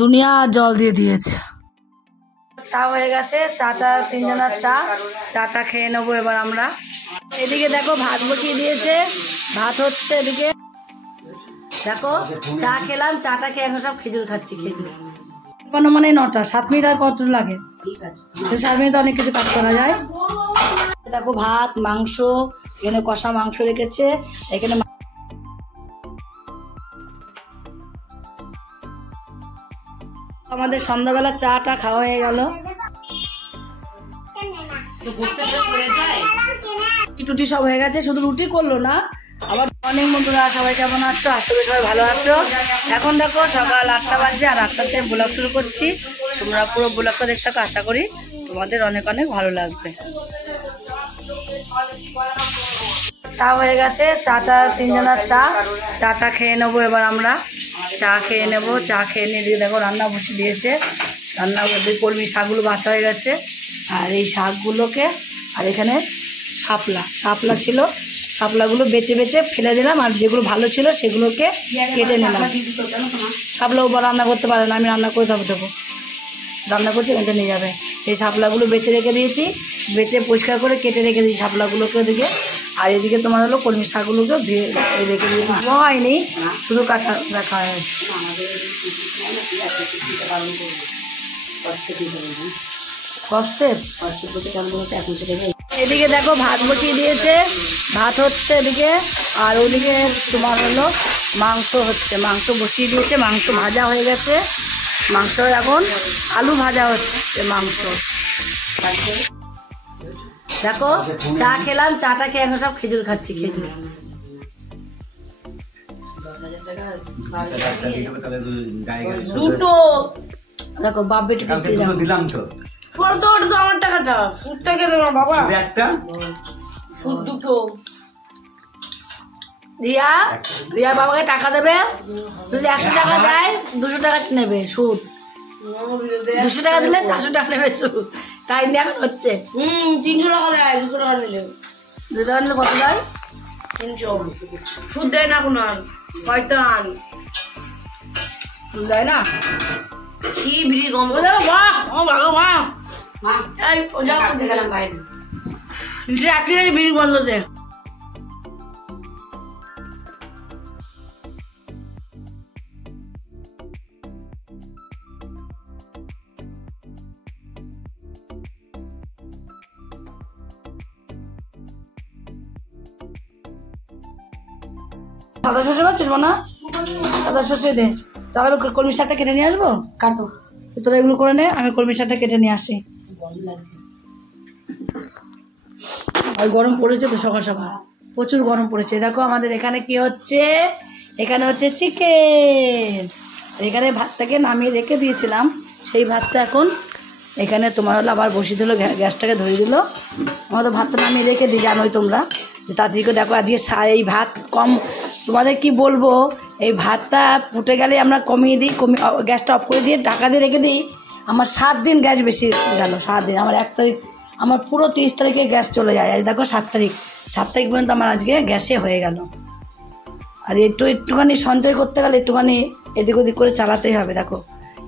দুনিয়া জল দিয়ে দিয়েছে। চা হয়ে গেছে, চাটা তিনজনের চাটা খেয়ে নেবো এবার আমরা। এদিকে দেখো ভাত বসিয়ে দিয়েছে, ভাত হচ্ছে। এদিকে দেখো চা খেলাম, চাটা খেয়ে এখন সব খেজুর খাচ্ছি। খেজুর মানে 9টা 7 মিনিট আর কত লাগে, 7 মিনিট অনেক কিছু কাজ করা যায়। দেখো ভাত মাংস, এখানে কষা মাংস রেখেছে, এখানে আমাদের সন্ধ্যাবেলা চাটা খাওয়া হয়ে গেল। রুটি সব হয়ে গেছে, শুধু রুটি করলো না, আবার অনেক বন্ধুরা সবাই কেমন আছো? আশা করি সবাই ভালো আছো। এখন দেখো সকাল 8টা বাজে, আর 8টাতে ব্লগ শুরু করছি। তোমরা পুরো ব্লগটা দেখতে থাকো, আশা করি তোমাদের অনেক অনেক ভালো লাগবে। চা হয়ে গেছে, চাটা তিনজনের চাটা খেয়ে নেবো এবার আমরা। চা খেয়ে নেবো, চা খেয়ে নিয়ে দিয়ে দেখো রান্না বসিয়ে দিয়েছে। রান্না বসে কলমি শাকগুলো বাছা হয়ে গেছে, আর এই শাকগুলোকে, আর এখানে শাপলা ছিল, শাপলাগুলো বেছে বেছে ফেলে দিলাম, আর যেগুলো ভালো ছিল সেগুলোকে কেটে নিলাম। শাপলাও রান্না করতে পারে না, আমি রান্না করে দেবো, রান্না করছি এখানে নিয়ে যাবে। এই শাপলাগুলো বেছে রেখে দিয়েছি, বেছে পরিষ্কার করে কেটে রেখে দিয়েছি শাপলাগুলোকে ওদিকে। আর এদিকে তোমার হলো কলমি শাকগুলোকে রেখে দিয়েছি, ধোয়া হয়নি, শুধু কাটা রাখা হয়েছে। এদিকে দেখো ভাত বসিয়ে দিয়েছে, ভাত হচ্ছে এদিকে, আর ওদিকে তোমার হলো মাংস হচ্ছে, মাংস বসিয়ে দিয়েছে, মাংস ভাজা হয়ে গেছে। মাংস এখন আলু ভাজা হচ্ছে মাংস। দেখো চা খেলাম, চাটা খেয়ে এখন সব খেজুর খাচ্ছি। খেজুর দুটো দেখো বাপ বেটি দিলাম তো, আমার টাকাটা সুদ থেকে দেবো বাবা, একটা সুদ দুটো। রিয়া বাবাকে টাকা দেবে, যদি 100 টাকা দেয় 200 টাকা নেবে সুদ, 200 টাকা দিলে 400 টাকা নেবে সুদ। তাই নিয়ে এখন হচ্ছে 300 টাকা দেয়, 200 টাকা নিলে 2 টাকা নিলে কত দেয়? 300 সুদ দেয় না কোনো শয়তান, সুদ দেয় না। কি বিড়ি গন্ধ, বিড়ি গন্ধ যে। সাদা সর্ষে পাচ্ছিস না, সাদা সর্ষে দে, তাহলে কলমি শাকটা কেটে নিয়ে আসবো। কাটো তোরা এগুলো করে নে, আমি কলমি শাকটা কেটে নিয়ে আসি। আর গরম পড়েছে তো, সকাল সকাল প্রচুর গরম পড়েছে। দেখো আমাদের এখানে কি হচ্ছে, এখানে হচ্ছে চিকেন। এখানে ভাতটাকে নামিয়ে রেখে দিয়েছিলাম, সেই ভাতটা এখন এখানে তোমার হলো আবার বসিয়ে দিল, গ্যাসটাকে ধরিয়ে দিল। আমাদের ভাতটা নামিয়ে রেখে দিই, জানোই তোমরা যে তাড়াতাড়ি করে। দেখো আজকে এই ভাত কম, তোমাদের কি বলবো, এই ভাতটা ফুটে গেলে আমরা কমিয়ে দিই, গ্যাসটা অফ করে দিয়ে ঢাকা দিয়ে রেখে দিই। আমার 7 দিন গ্যাস বেশি গেল, 7 দিন। আমার 1 তারিখ, আমার পুরো 30 তারিখে গ্যাস চলে যায়। আজ দেখো 7 তারিখ পর্যন্ত আমার আজকে গ্যাসে হয়ে গেল। আর একটুখানি সঞ্চয় করতে গেলে একটুখানি এদিক ওদিক করে চালাতেই হবে। দেখো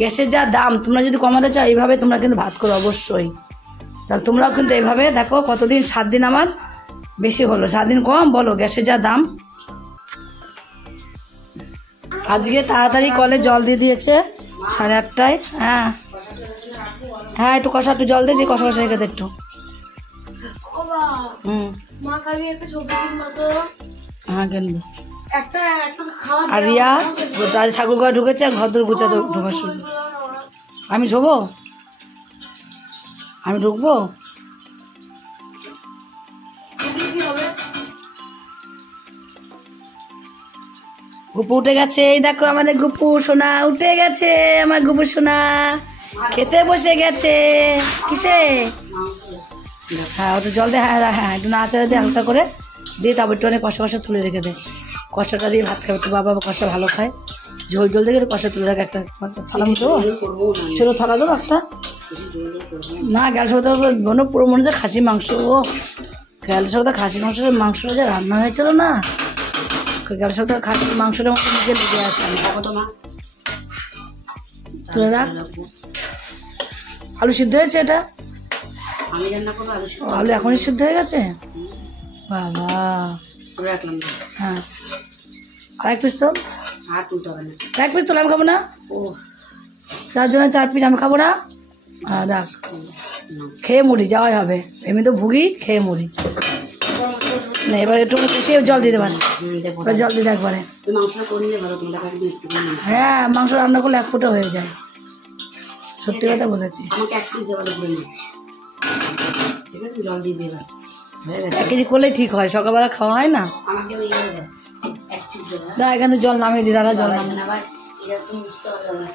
গ্যাসের যা দাম, তোমরা যদি কমাতে চাও এইভাবে তোমরা কিন্তু ভাত করো অবশ্যই। তাহলে তোমরাও কিন্তু এইভাবে দেখো কতদিন, 7 দিন আমার বেশি হলো, 7 দিন কম, বলো গ্যাসের যা দাম। আজকে তাড়াতাড়ি কলে জল দিয়ে দিয়েছে 8:30টায়। হ্যাঁ একটু কষা, একটু জল দিয়ে দিই, কষা রেখে দে একটু। হ্যাঁ কিনবো। আর রিয়া ঠাকুর ঘরে ঢুকেছে, আর ঘর দূর গুছাতে ঢোকার শুরু। আমি ঢোবো, আমি ঢুকবো। গুপু উঠে গেছে, এই দেখো আমাদের গুপু সোনা উঠে গেছে, আমার গুপু সোনা খেতে বসে গেছে। কিসে? হ্যাঁ ওটা জল দে, হ্যাঁ একটু নাড়াচাড়া দিয়ে হালকা করে দিয়ে, তারপর একটু অনেক কষা তুলে রেখে দে। কষাটা দিয়ে ভাত খাবে, তো বাবা কষা ভালো খায়, ঝোল ঝোল দিয়ে কষা তুলে রাখে। একটা থালা মতো ছোটো থালা দেবো একটা, না গ্যাস হতে মনে পুরো মনে হচ্ছে খাসি মাংস। ও গ্যাস হতে খাসি মাংসটা যে রান্না হয়েছিল না, গ্যাস হতে খাসি মাংসটার মতো নিজে লেগে আছে। আমি দেখো তো মা, তুলে রাখ। আলু সিদ্ধ হয়েছে? এটা আমি রান্না করবো আলু সিদ্ধ। আলু এখনই সিদ্ধ হয়ে গেছে? বাবা। রাখলাম না। হ্যাঁ, আর এক পিস তো। আর তুলতে হবে না। এক পিস তোলা, আমি খাবো না। ও 4 জনের 4 পিস, আমি খাবো না। হ্যাঁ রাখ, খেয়ে মুড়ি যাওয়াই হবে, এমনি তো ভুগি, খেয়ে মুড়ি না। এবার একটু কষিয়ে জল দিতে পারে, এবার জল দিতে একবারে। মাংসটা করে নিলে ভালো, তোমরা একটু। হ্যাঁ, মাংস রান্না করলে 1 ফুটা হয়ে যায়, সত্যি কথা বলেছি। আমাকে 1 পিস দেওয়া লাগবে না, ঠিক আছে? জল দিয়ে দেবে, হয়ে গেছে। 1 কেজি করলেই ঠিক হয়, সকালবেলা খাওয়া হয় না। আমাকে ওই দেবে 1 পিস দেবে না, এখানে জল নামিয়ে দিই, দাদা জল নামিয়ে। না ভাই, এটা তুমি বুঝতে পারবে না।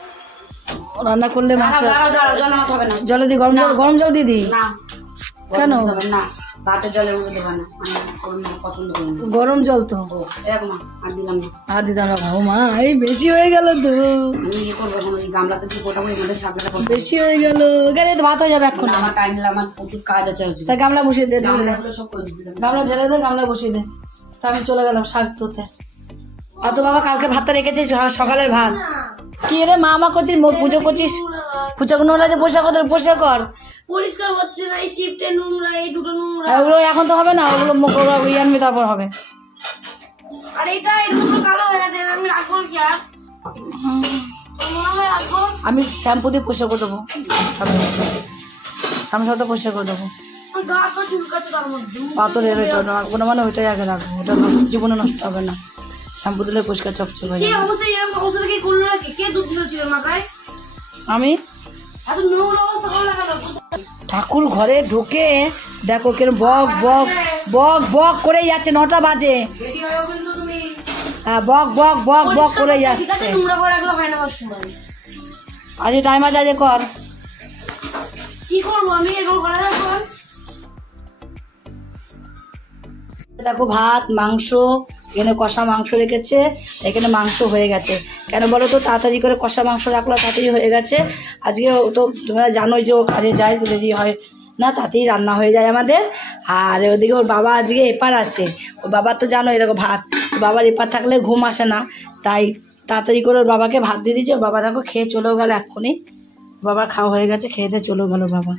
রান্না করলে মাংস দাঁড়াও, জল নামাতে হবে না। জলে দিই, গরম জল দিয়ে দিই। না, কেন? না, ভাতের জলের মধ্যে দেবে না, আমি পছন্দ করি না। গরম জল তো। ও এরকম আর দিলাম না। আর দিদাম না, বাবু মা, এই বেশি হয়ে গেল তো। আমি ইয়ে করবো এখন, ওই গামলাতে দিয়ে গোটাবো, এর মধ্যে সাবলাটা করবো। বেশি হয়ে গেল, এখানে তো ভাত হয়ে যাবে এখন। আমার টাইম লাগে, আমার প্রচুর কাজ আছে। তাই গামলা বসিয়ে দে, গামলাগুলো সব করে দিবি। গামলা ঢেলে দে, গামলা বসিয়ে দে। তা আমি চলে গেলাম শাক ধুতে। আর তো বাবা কালকে ভাতটা রেখেছিস, সকালের ভাত। কি রে মা মা করছিস, পুজো করছিস? পুজো নোংরা যে পোশাক কর, পোশাক কর। পরিষ্কার হচ্ছে না, এই শিফটে নোংরা, এই দুটো নোংরা। ওগুলো এখন তো হবে না, ওগুলো ইয়ে আনবি, তারপর হবে। আর এটা এরকম কালো হয়ে গেছে, আমি রাখবো কি আর? রাখবো, আমি শ্যাম্পু দিয়ে পরিষ্কার করে দেবো, সামনে সাথে পরিষ্কার করে দেবো। গা তো চুলকাচ্ছে তার মধ্যে। পাথরের ওইটা রাখবো না, মানে ওইটাই আগে রাখবো, ওটা জীবনে নষ্ট হবে না। শ্যাম্পু দিলে পরিষ্কার চকচক হয়ে কে যাবে। অবস্থা এরকম অবস্থা কি করলো নাকি? কে দুধ দিয়েছিল মাথায়? আমি এত নোংরা অবস্থা করলো না কেন? ঠাকুর ঘরে ঢুকে দেখো কেন বক বক বক বক করে যাচ্ছে, 9টা বাজে। রেডি হয়েও কিন্তু তুমি হ্যাঁ, বক বক বক বক করে ঠিক যাচ্ছে। আছে, নোংরা করে রাখলে হয় না সময়। আজকে টাইম আছে, আজকে কর। কি করবো আমি এরকম করে রাখবো? দেখো ভাত, মাংস, এখানে কষা মাংস রেখেছে, এখানে মাংস হয়ে গেছে। কেন বলো তো, তাড়াতাড়ি করে কষা মাংস রাখলো, তাড়াতাড়ি হয়ে গেছে। আজকে তো তোমরা জানোই যে ও কাজে যায়, দেরি হয় না, তাড়াতাড়ি রান্না হয়ে যায় আমাদের। আর ওদিকে ওর বাবা আজকে এপার আছে, ওর বাবার তো জানোই, দেখো ভাত, বাবার এপার থাকলে ঘুম আসে না, তাই তাড়াতাড়ি করে ওর বাবাকে ভাত দিয়ে দিয়েছে। ওর বাবা দেখো খেয়ে চলেও গেল এক্ষুনি, বাবার খাওয়া হয়ে গেছে, খেয়ে দিয়ে চলেও গেল বাবা।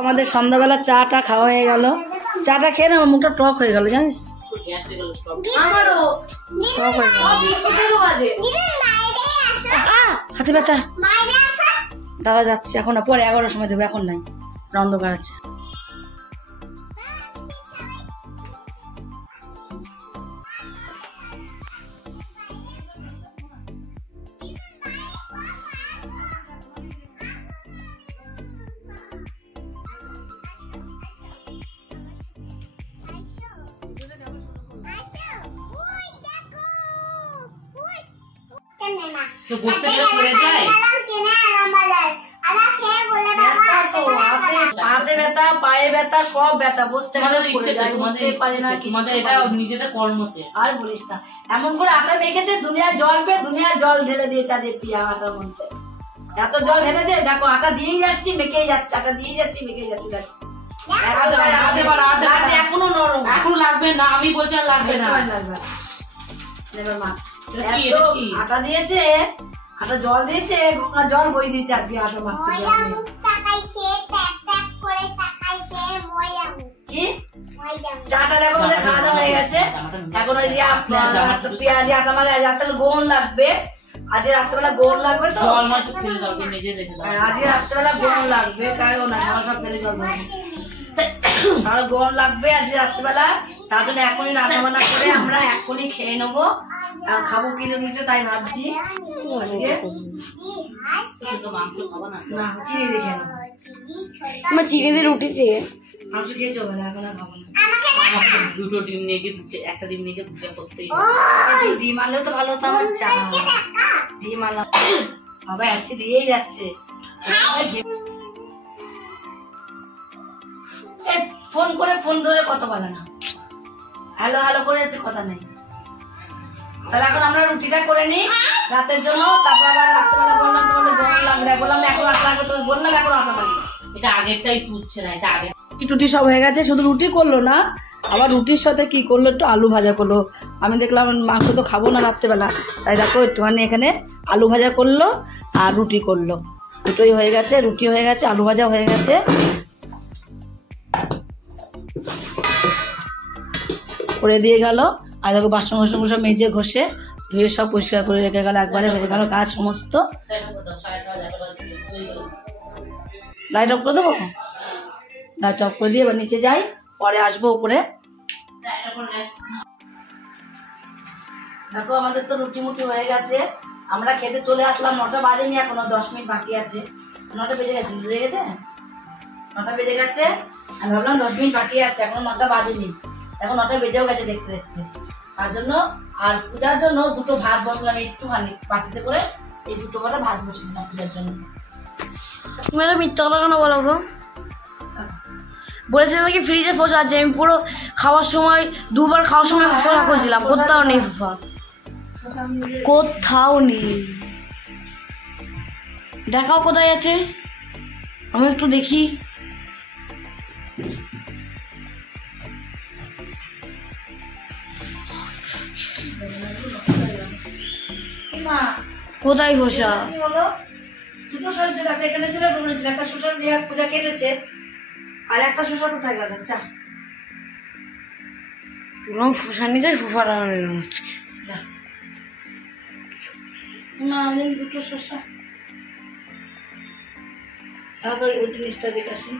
আমাদের সন্ধ্যাবেলা চাটা খাওয়া হয়ে গেল। চাটা খেয়ে না আমার মুখটা টক হয়ে গেল জানিস, গ্যাস হয়ে গেল সব। আমারও টক হয়ে গেল। হাতে ব্যথা, দাঁড়া যাচ্ছে এখন না, পরে 11টার সময় দেবো, এখন নাই, অন্ধকার আছে। তো বসতে গেলে পড়ে যায়। হাতে ব্যথা, পায়ে ব্যথা, সব ব্যথা, বসতে গেলে পড়ে যায়, তোমাদের উঠতে পারে না, তোমাদের এটা নিজেদের কর্মতে। আর বলিস না, এমন করে আটা মেখেছে, দুনিয়ার জল পেয়ে দুনিয়ার জল ঢেলে দিয়েছে আজ এই পিয়া আটার মধ্যে, এত জল ঢেলেছে। দেখো আটা দিয়েই যাচ্ছি, মেখেই যাচ্ছে, আটা দিয়ে যাচ্ছি, মেখেই যাচ্ছি। দেখো এখনো নরম, এখন লাগবে না, আমি বলছি আর লাগবে না। এবার মা আটা দিয়েছে, আটা জল দিয়েছে, গঙ্গা জল বই দিয়েছে আজকে আটা মাখতে। কি চাটা দেখো আমাদের খাওয়া দাওয়া হয়ে গেছে, এখন ওই পেঁয়াজ আটা মাখা, রাত্রে গোন লাগবে, আজকে রাত্রেবেলা গোন লাগবে তো, আজকে রাত্রেবেলা গোন লাগবে, কারণ না সব ফেলে জল আর গরম লাগবে আজকে রাত্রিবেলা, তার জন্য এখনই রান্না বান্না করে আমরা এখনই খেয়ে নেবো। খাবো কিনে রুটিটা তাই ভাবছি আজকে, না চিনি দেখে নেবো, চিনি দিয়ে রুটি দিয়ে মাংস খেয়ে চলবে না, এখন আর খাবো না। দুটো ডিম নিয়ে গিয়ে একটা ডিম নিয়ে গিয়ে করতেই, ডিম আনলেও তো ভালো হতো আমার, চা ডিম আনলাম বাবা যাচ্ছে দিয়েই যাচ্ছে। ফোন করে ফোন ধরে কত বলে না, হ্যালো হ্যালো করে যাচ্ছে, কথা নেই। তাহলে এখন আমরা রুটিটা করে নিই রাতের জন্য, তারপর আবার রাত্রেবেলা বললাম তোমাদের গরম লাগবে, বললাম এখন আটা লাগবে, তুমি বললাম এখন আটা লাগবে। এটা আগেরটাই তুলছে না, এটা আগে টুটি সব হয়ে গেছে, শুধু রুটি করলো না, আবার রুটির সাথে কি করলো, একটু আলু ভাজা করলো। আমি দেখলাম মাংস তো খাবো না রাত্রেবেলা, তাই দেখো একটুখানি এখানে আলু ভাজা করলো আর রুটি করলো, দুটোই হয়ে গেছে, রুটি হয়ে গেছে, আলু ভাজা হয়ে গেছে। করে দিয়ে গেল, আর দেখো বাসন বাসন সব মেজে ঘষে ধুয়ে সব পরিষ্কার করে রেখে গেল, একবারে হয়ে গেল কাজ সমস্ত। লাইট অফ করে দেবো, লাইট অফ করে দিয়ে এবার নিচে যাই, পরে আসবো উপরে। দেখো আমাদের তো রুটি মুটি হয়ে গেছে, আমরা খেতে চলে আসলাম, 9টা বাজেনি এখনো, 10 মিনিট বাকি আছে। 9টা বেজে গেছে, রয়ে গেছে 9টা বেজে গেছে, আমি ভাবলাম 10 মিনিট বাকি আছে, এখনো 9টা বাজেনি, এখন 9টা বেজেও গেছে দেখতে দেখতে। তার জন্য আর পূজার জন্য দুটো ভাত বসলাম, একটুখানি বাটিতে করে এই দুটো করে ভাত বসে দিলাম পূজার জন্য। তুমি তো মিথ্যা কথা কেন বলো গো? বলেছিলাম কি ফ্রিজে ফোসা আছে, আমি পুরো খাওয়ার সময় দুবার খাওয়ার সময় ফোসা খুঁজছিলাম, কোথাও নেই ফোসা, কোথাও নেই। দেখাও কোথায় আছে, আমি একটু দেখি। কোথায় ফোসা? দুটো শসা ছিল, একটা এখানে ছিল, দুটো ছিল, একটা শসা পূজা কেটেছে, আর একটা শসা কোথায় গেল? চা পুরো ফোসা নিতে ফোসাটা আনলাম আজকে। যা না আমি দুটো শসা, তারপরে ওই জিনিসটা দেখে আসি।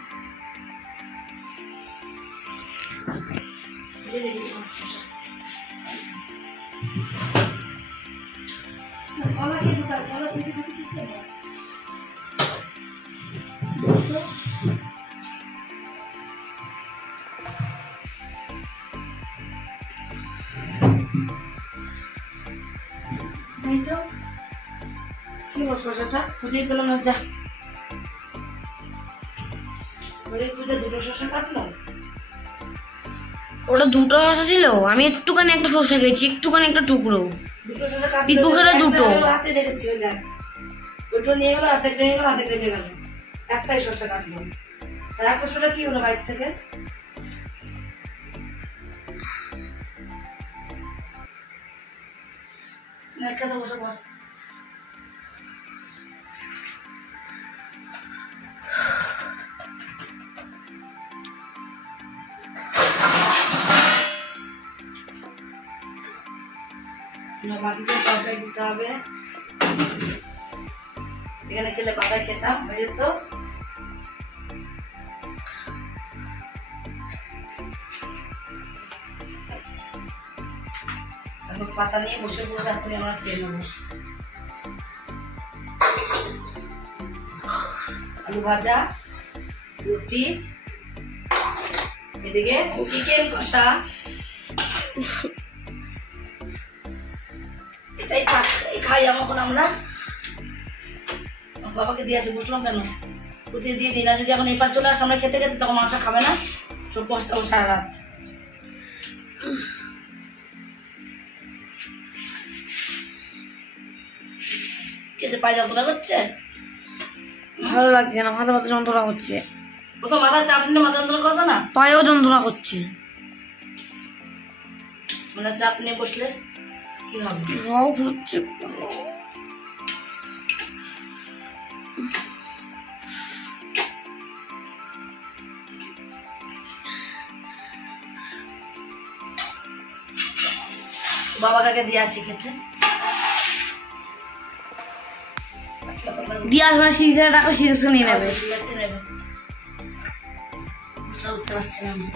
কলা খেতে পার, কলা খেতে পারছিস না? কি শসাটা খুঁজেই পেলাম না, যা পূজা দুটো শসা কাটলাম। ওটা দুটো শসা ছিল, আমি একটুখানি একটা শসা খেয়েছি, একটুখানি একটা টুকরো, দুটো শসা কাটলাম, পিকু খেলে দুটো হাতে দেখেছি, ওই দেখ ওইটা নিয়ে গেল, হাতে নিয়ে গেল, হাতে লেগে গেল, একটাই শসা কাটলাম। আর একটা শসা কি হলো বাইরে থেকে? একটা তো বসে পড়। বাকিতে তরকারি দিতে হবে। এখানে খেলে পাতায় খেতাম হয়ে যেত। এখন পাতা নিয়ে বসে পড়ে এখনই আমরা খেয়ে নেবো। আলু ভাজা, রুটি, এদিকে চিকেন কষা। এটাই খাই এখন আমরা। বাবাকে দিয়ে আসি, বুঝলাম কেন কোথায় দিয়ে দিই না। যদি এখন এপার চলে আসে আমরা খেতে খেতে, তখন মাংস খাবে না, সব পস্তাবো সারা রাত। কেছে পায়ে যন্ত্রণা করছে? ভালো লাগছে না, মাথা ব্যথা যন্ত্রণা করছে। ও তো মাথা চাপ নিলে মাথা যন্ত্রণা করবে না? পায়েও যন্ত্রণা করছে। মাথা চাপ নিয়ে বসলে কি হবে? সব হচ্ছে। বাবা কাকে দিয়ে আসি খেতে। দিয়ে আসবে, সিগারেট রাখো, সিগারেট নিয়ে নেবে। ঠিক আছে, নেবে। উঠতে পারছি না আমি।